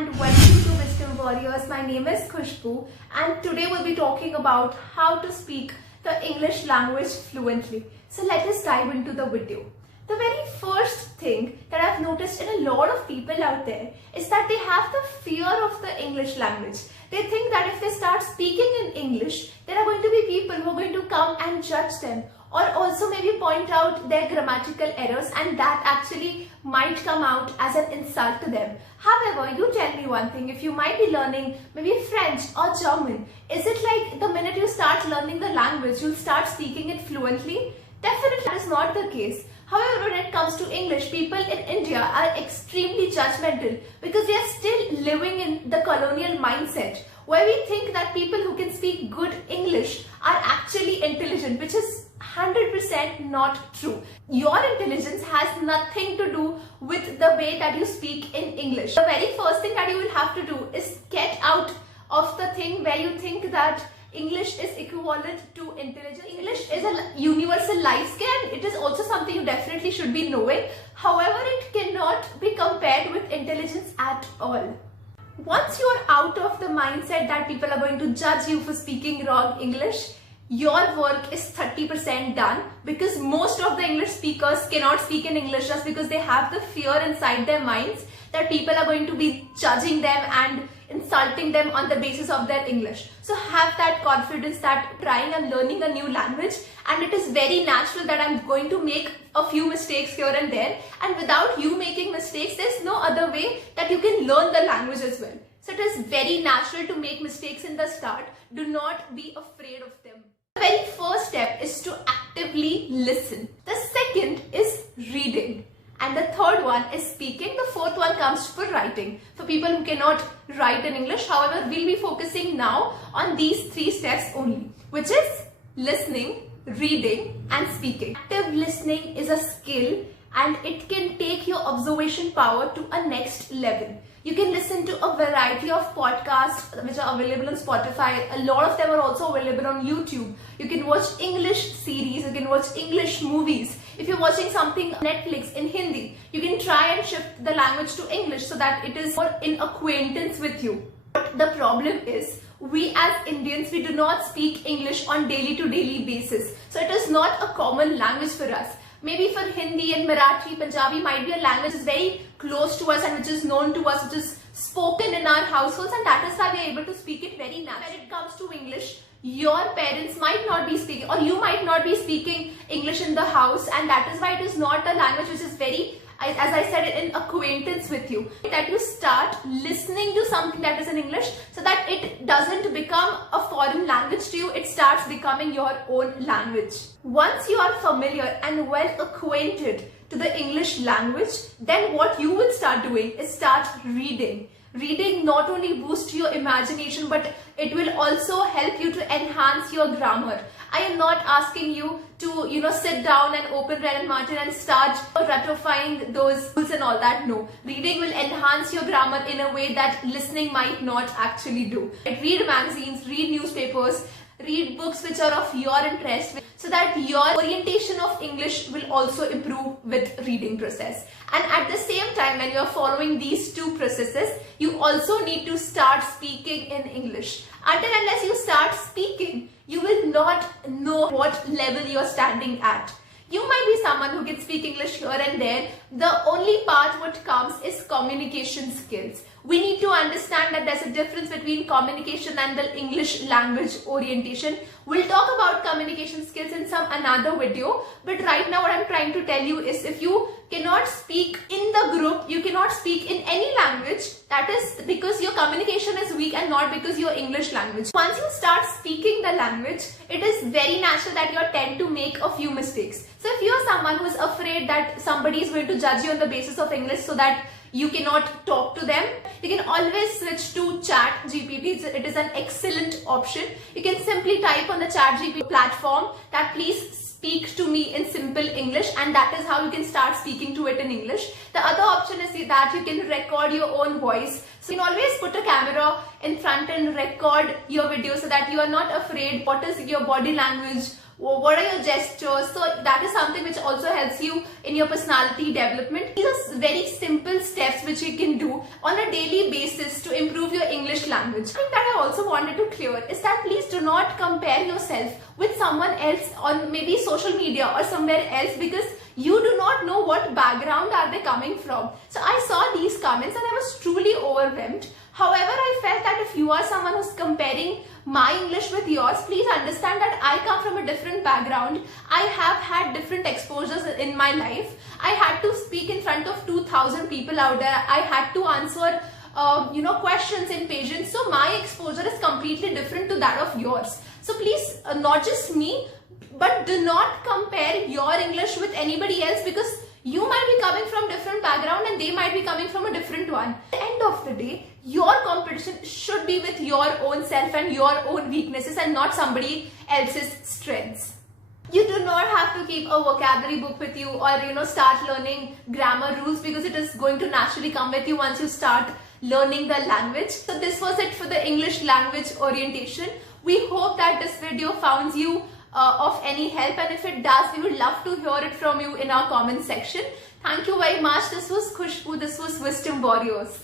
and welcome to Wisdom Warriors. My name is Khushbu and today we'll be talking about how to speak the English language fluently. So let us dive into the video. The very first thing that I've noticed in a lot of people out there is that they have the fear of the English language. They think that if they start speaking in English, there are going to be people who are going to come and judge them, or also maybe point out their grammatical errors, and that actually might come out as an insult to them. However, you tell me one thing, if you might be learning maybe French or German, is it like the minute you start learning the language, you'll start speaking it fluently? Definitely that is not the case. However, when it comes to English, people in India are extremely judgmental because they are still living in the colonial mindset where we think that people who can speak good English are actually intelligent, which is 100% not true. Your intelligence has nothing to do with the way that you speak in English. The very first thing that you will have to do is get out of the thing where you think that English is equivalent to intelligence. English is a universal life skill and it is also something you definitely should be knowing. However, it cannot be compared with intelligence at all. Once you are out of the mindset that people are going to judge you for speaking wrong English, your work is 30% done, because most of the English speakers cannot speak in English just because they have the fear inside their minds that people are going to be judging them and insulting them on the basis of their English. So have that confidence that trying and learning a new language, and it is very natural that I'm going to make a few mistakes here and there, and without you making mistakes, there's no other way that you can learn the language as well. So it is very natural to make mistakes in the start. Do not be afraid of them. The very first step is to actively listen. The second is reading. And the third one is speaking. The fourth one comes for writing. For people who cannot write in English, however, we'll be focusing now on these three steps only, which is listening, reading, and speaking. Active listening is a skill and it can take your observation power to a next level. You can listen to a variety of podcasts which are available on Spotify. A lot of them are also available on YouTube. You can watch English series, you can watch English movies. If you're watching something on Netflix in Hindi, you can try and shift the language to English so that it is more in acquaintance with you. But the problem is, we as Indians, we do not speak English on daily to daily basis. So it is not a common language for us. Maybe for Hindi and Marathi, Punjabi might be a language that is very close to us and which is known to us, which is spoken in our households, and that is why we are able to speak it very naturally. When it comes to English, your parents might not be speaking, or you might not be speaking English in the house, and that is why it is not a language which is very, as I said, in acquaintance with you. That you start listening to something that is in English so that it doesn't become a foreign language to you, it starts becoming your own language. Once you are familiar and well acquainted to the English language, then what you will start doing is start reading. Reading not only boosts your imagination, but it will also help you to enhance your grammar. I am not asking you to, sit down and open Wren and Martin and start ratifying those rules and all that. No. Reading will enhance your grammar in a way that listening might not actually do. Read magazines, read newspapers, read books which are of your interest, so that your orientation of English will also improve with reading process. And at the same time, when you are following these two processes, you also need to start speaking in English. Until unless you start speaking, you will not know what level you are standing at. You might be someone who can speak English here and there. The only part what comes is communication skills. We need to understand that there's a difference between communication and the English language orientation. We'll talk about communication skills in some another video, but right now what I'm trying to tell you is, if you cannot speak in the group, you cannot speak in any language, that is because your communication is weak and not because your English language. Once you start speaking the language, it is very natural that you tend to make a few mistakes. So if you are someone who is afraid that somebody is going to judge you on the basis of English so that you cannot talk to them, you can always switch to ChatGPT. It is an excellent option. You can simply type on the ChatGPT platform that please speak to me in simple English, and that is how you can start speaking to it in English. The other option is that you can record your own voice. So you can always put a camera in front and record your video so that you are not afraid what is your body language, what are your gestures. So that is something which also helps you in your personality development. These are very simple steps which you can do on a daily basis to improve your English language. Something that I also wanted to clear is that please do not compare yourself with someone else on maybe social media or somewhere else, because you do not know what background are they coming from. So I saw these comments and I was truly overwhelmed. However, I felt that if you are someone who's comparing my English with yours, please understand that I come from a different background. I have had different exposures in my life. I had to speak in front of 2,000 people out there. I had to answer questions in pageants. So my exposure is completely different to that of yours. So please, not just me, but do not compare your English with anybody else, because you might be coming from different background and they might be coming from a different one. At the end of the day, your competition should be with your own self and your own weaknesses and not somebody else's strengths. You do not have to keep a vocabulary book with you or start learning grammar rules, because it is going to naturally come with you once you start learning the language. So this was it for the English language orientation. We hope that this video found you of any help, and if it does, we would love to hear it from you in our comment section. Thank you very much. This was Khushbu. This was Wisdom Warriors.